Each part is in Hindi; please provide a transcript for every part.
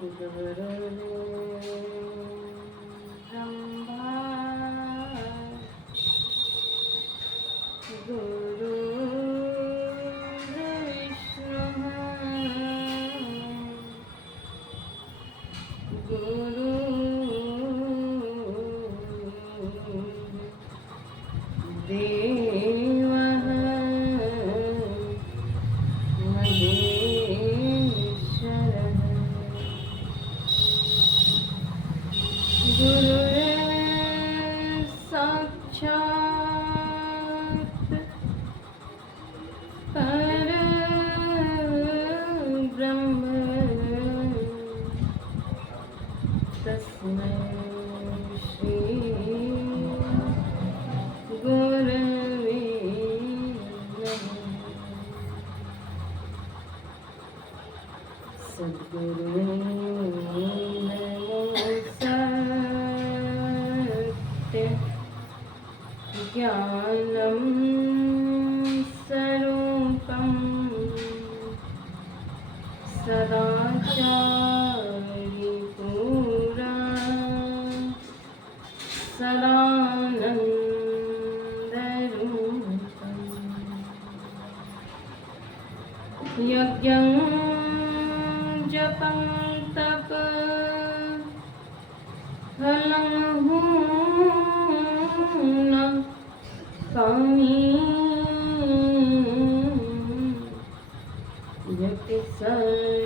गुरुर्ब्रह्मा गुरुर्देवः महेश्वरः गुरुर्साक्षात् परब्रह्म तस्मै श्री गुरवे नमः। सद्गुरु नमो सत्य ज्ञानं स्वरूपं सदाचारि पुरा सदानन्दरूपम् यज्ञं जपं तप फलं न कामी यत् सद्गुरुपद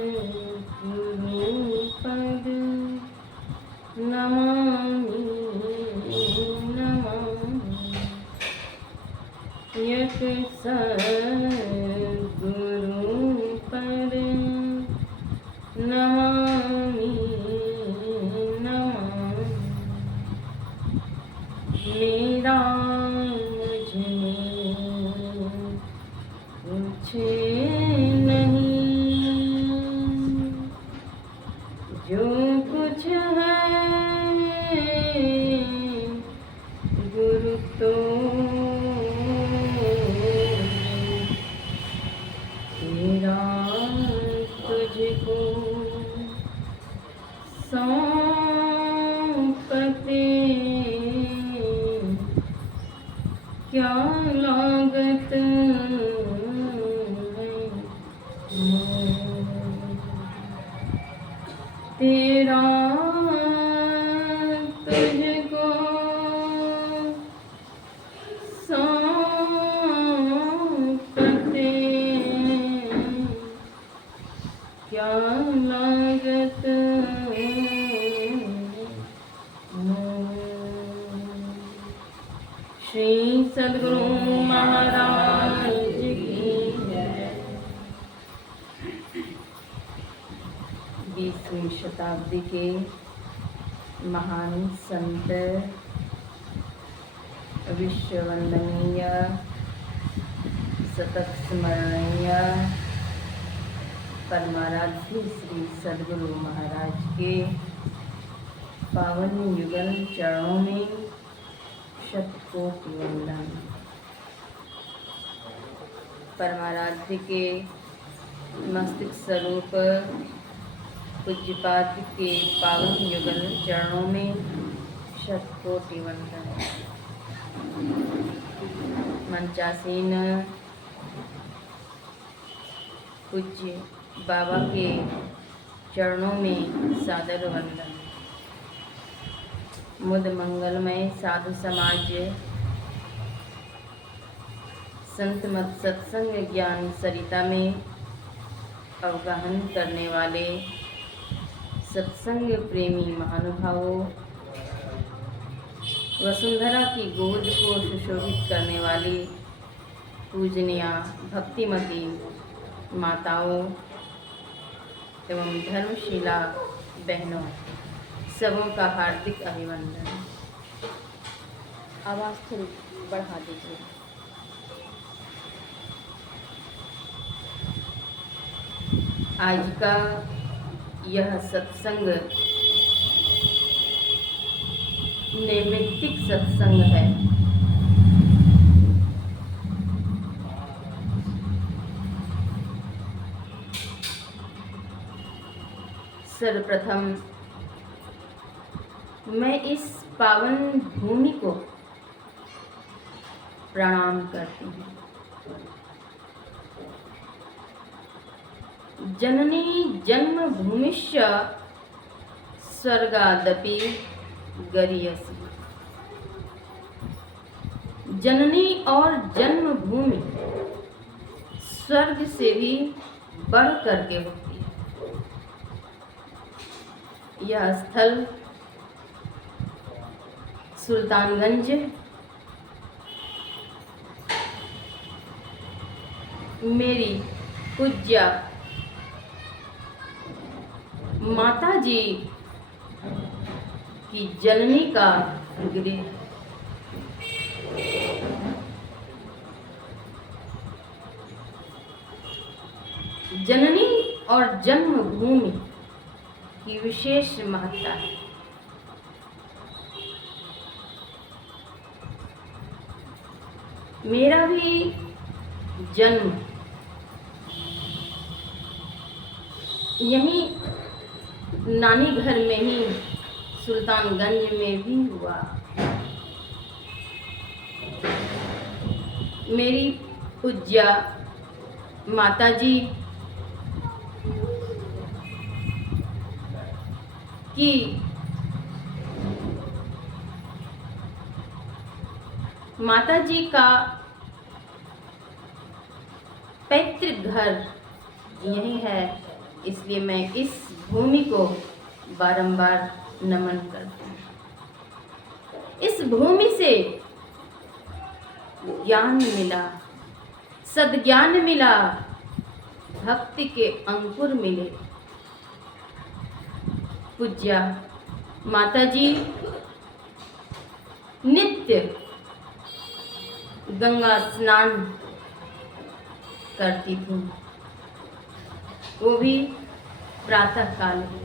नमामि नमामि यत् सद्गुरुपद नमामि नमामि। मेरा मुझमें कुछ नहीं, जो कुछ है गुरु तो तेरा तुझको सौंपते क्या लागत है तेरा तुझको सौंपते क्या लागत श्री सद्गुरु महाराज की जय। 20वीं शताब्दी के महान संत विश्ववंदनीय सतत स्मरणीय परमाराध्य श्री सद्गुरु महाराज के पावन युगल चरणों में शतकोटि वंदन। परमाराध्य के मस्तिष्क स्वरूप पूज्यपाद के पावन युगल चरणों में शतकोटि वंदन। मंचासीन पूज्य बाबा के चरणों में सादर वंदन। मुद मंगलमय साधु समाज संत मत सत्संग ज्ञान सरिता में अवगाहन करने वाले सत्संग प्रेमी महानुभावों, वसुंधरा की गोद को सुशोभित करने वाली पूजनीय भक्तिमती माताओं एवं धर्मशिला बहनों, सबों का हार्दिक अभिनंदन। आवाज़ थोड़ी बढ़ा दीजिए। आज का यह सत्संग नैमित्तिक सत्संग है। सर्वप्रथम मैं इस पावन भूमि को प्रणाम करती हूँ। जननी जन्मभूमिश्च स्वर्गादपि गरीयसी। जननी और जन्मभूमि स्वर्ग से भी बढ़ करके होती है। यह स्थल सुल्तानगंज मेरी पूज्य माता जी की जननी का गृह है। जननी और जन्मभूमि की विशेष महत्ता है। मेरा भी जन्म यहीं नानी घर में ही सुल्तानगंज में भी हुआ। मेरी पूज्य माताजी की माताजी का पैतृक घर यही है, इसलिए मैं इस भूमि को बारंबार नमन करती हूँ। इस भूमि से ज्ञान मिला, सद्ज्ञान मिला, भक्ति के अंकुर मिले। पूज्य माताजी नित्य गंगा स्नान करती थी, वो भी प्रातः काल में।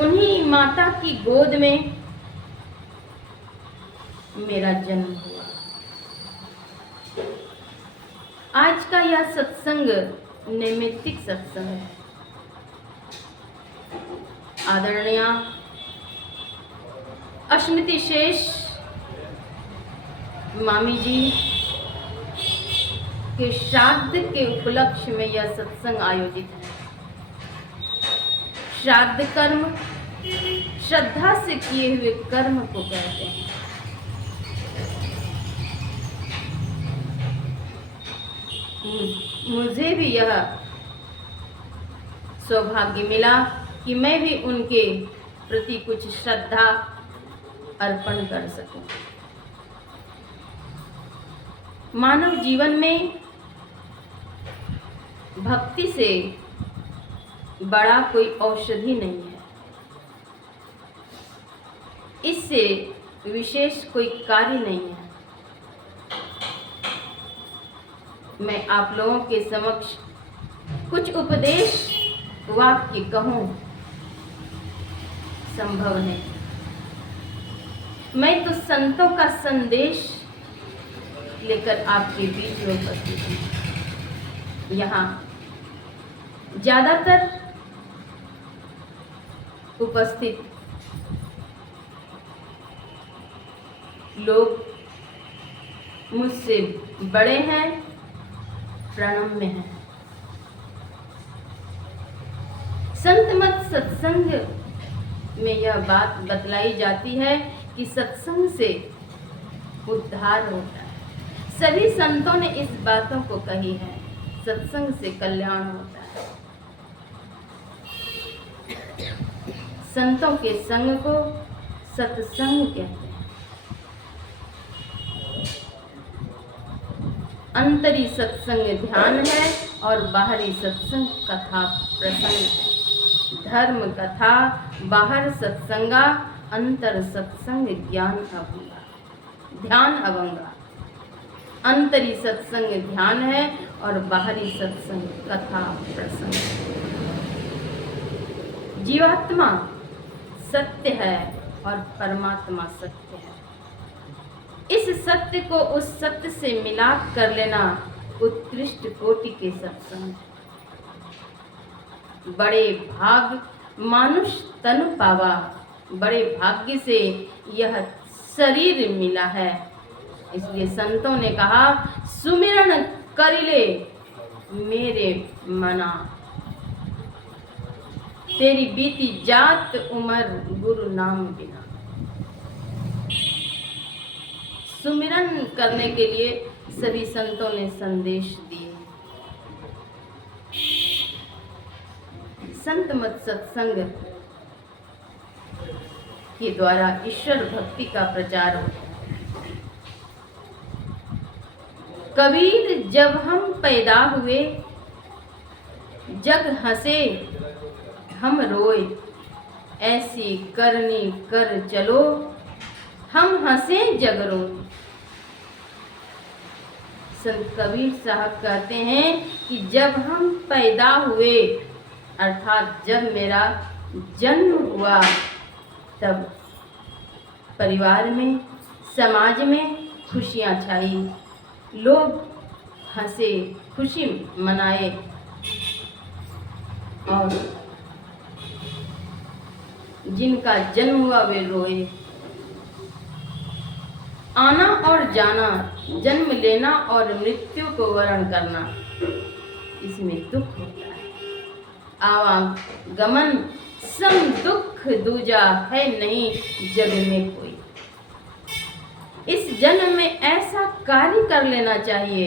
उन्हीं माता की गोद में मेरा जन्म हुआ। आज का यह सत्संग नैमित्तिक सत्संग है। आदरणीय अश्मिति शेष मामी जी के श्राद्ध के उपलक्ष्य में यह सत्संग आयोजित है। श्राद्ध कर्म श्रद्धा से किए हुए कर्म को कहते हैं। मुझे भी यह सौभाग्य मिला कि मैं भी उनके प्रति कुछ श्रद्धा अर्पण कर सकूं। मानव जीवन में भक्ति से बड़ा कोई औषधि नहीं है। इससे विशेष कोई कार्य नहीं है। मैं आप लोगों के समक्ष कुछ उपदेश वाक्य कहूं संभव है। मैं तो संतों का संदेश लेकर आपके बीच में उपस्थित हूं। यहाँ ज्यादातर उपस्थित लोग मुझसे बड़े हैं, प्रणव में हैं। संत मत सत्संग में यह बात बतलाई जाती है कि सत्संग से उद्धार होता है। सभी संतों ने इस बातों को कही है। सत्संग से कल्याण होता है। संतों के संग को सत्संग कहते हैं। अंतरी सत्संग ध्यान है और बाहरी सत्संग कथा प्रसंग है। धर्म कथा बाहर सत्संगा, अंतर सत्संग ज्ञान अभंगा, ध्यान अभंगा। अंतरी सत्संग ध्यान है और बाहरी सत्संग कथा प्रसंग। जीवात्मा सत्य है और परमात्मा सत्य है। इस सत्य को उस सत्य से मिलाप कर लेना उत्कृष्ट कोटि के सत्संग। बड़े भाग मानुष तन पावा, बड़े भाग्य से यह शरीर मिला है। इसलिए संतों ने कहा, सुमिरन करिले मेरे मना, तेरी बीती जात उमर गुरु नाम बिना। सुमिरन करने के लिए सभी संतों ने संदेश दिए। संत मत सत्संग के द्वारा ईश्वर भक्ति का प्रचार होता है। कबीर जब हम पैदा हुए, जग हंसे हम रोए, ऐसी करनी कर चलो हम हंसे जग रोए। संत कबीर साहब कहते हैं कि जब हम पैदा हुए, अर्थात जब मेरा जन्म हुआ, तब परिवार में, समाज में खुशियाँ छाई, लोग हंसे, खुशी मनाए, और जिनका जन्म हुआ वे रोए। आना और जाना, जन्म लेना और मृत्यु को वरण करना, इसमें दुख होता है। आवागमन सम दुख दूजा है नहीं जग में कोई। इस जन्म में ऐसा कार्य कर लेना चाहिए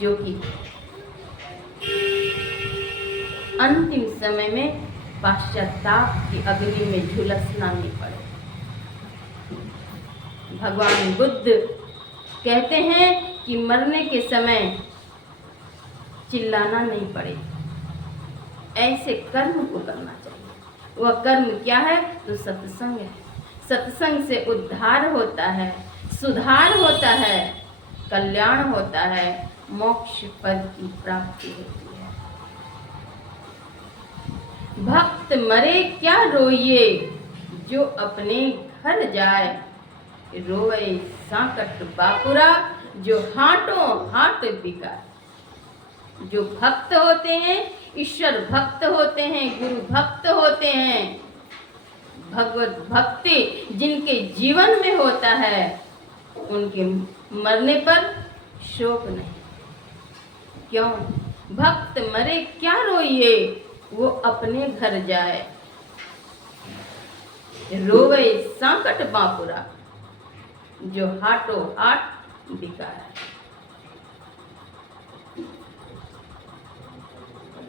जो कि अंतिम समय में पश्चाताप की अग्नि में झुलसना नहीं पड़े। भगवान बुद्ध कहते हैं कि मरने के समय चिल्लाना नहीं पड़े, ऐसे कर्म को करना चाहिए। वह कर्म क्या है? तो सत्संग है। सत्संग से उद्धार होता है, सुधार होता है, कल्याण होता है, मोक्ष पद की प्राप्ति होती है। भक्त मरे क्या रोइए, जो अपने घर जाए, रोए सांकट बापुरा, जो हाटों हाट बिकाए। जो भक्त होते हैं, ईश्वर भक्त होते हैं, गुरु भक्त होते हैं, भगवत भक्ति जिनके जीवन में होता है, उनके मरने पर शोक नहीं। क्यों? भक्त मरे क्या रोइए, वो अपने घर जाए, रोवे सांकट बापुरा, जो हाटों हाट बिकाए।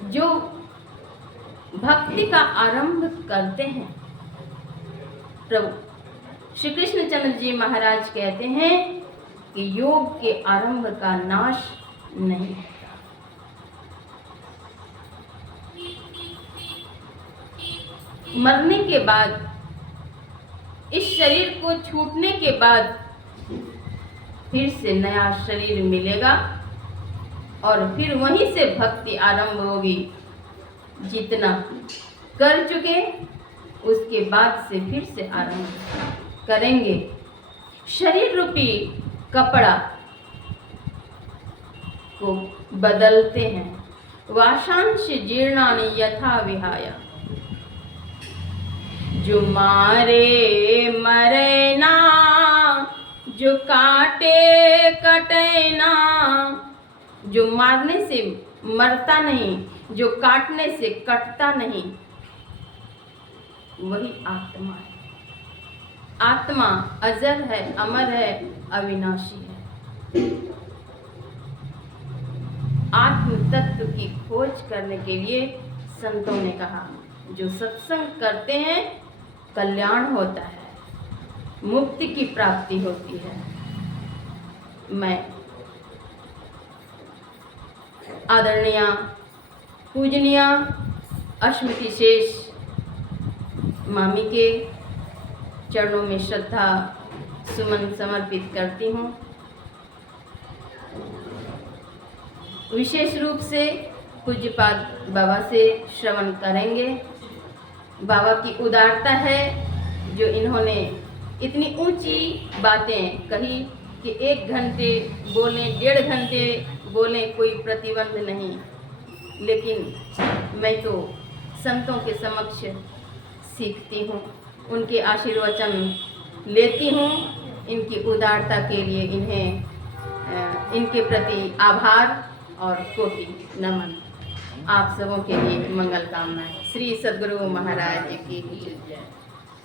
जो भक्ति का आरंभ करते हैं, प्रभु श्री कृष्णचंद्र जी महाराज कहते हैं कि योग के आरंभ का नाश नहीं होता। मरने के बाद, इस शरीर को छूटने के बाद फिर से नया शरीर मिलेगा और फिर वहीं से भक्ति आरंभ होगी। जितना कर चुके उसके बाद से फिर से आरंभ करेंगे। शरीर रूपी कपड़ा को बदलते हैं। वाशांश जीर्णानि यथा विहाय, जो मारे मरे ना, जो काटे कटे ना। जो मारने से मरता नहीं, जो काटने से कटता नहीं, वही आत्मा है। आत्मा अजर है, अमर है, अविनाशी है। आत्म तत्व की खोज करने के लिए संतों ने कहा, जो सत्संग करते हैं कल्याण होता है, मुक्ति की प्राप्ति होती है। मैं आदरणीय पूजनीय अश्मति शेष मामी के चरणों में श्रद्धा सुमन समर्पित करती हूँ। विशेष रूप से पूज्यपाद बाबा से श्रवण करेंगे। बाबा की उदारता है जो इन्होंने इतनी ऊंची बातें कही कि 1 घंटे बोलें, 1.5 घंटे बोलें, कोई प्रतिबंध नहीं, लेकिन मैं तो संतों के समक्ष सीखती हूँ, उनके आशीर्वचन लेती हूँ। इनकी उदारता के लिए इनके प्रति आभार और कोटि नमन। आप सबों के लिए मंगल कामनाएं। श्री सद्गुरु महाराज की जय।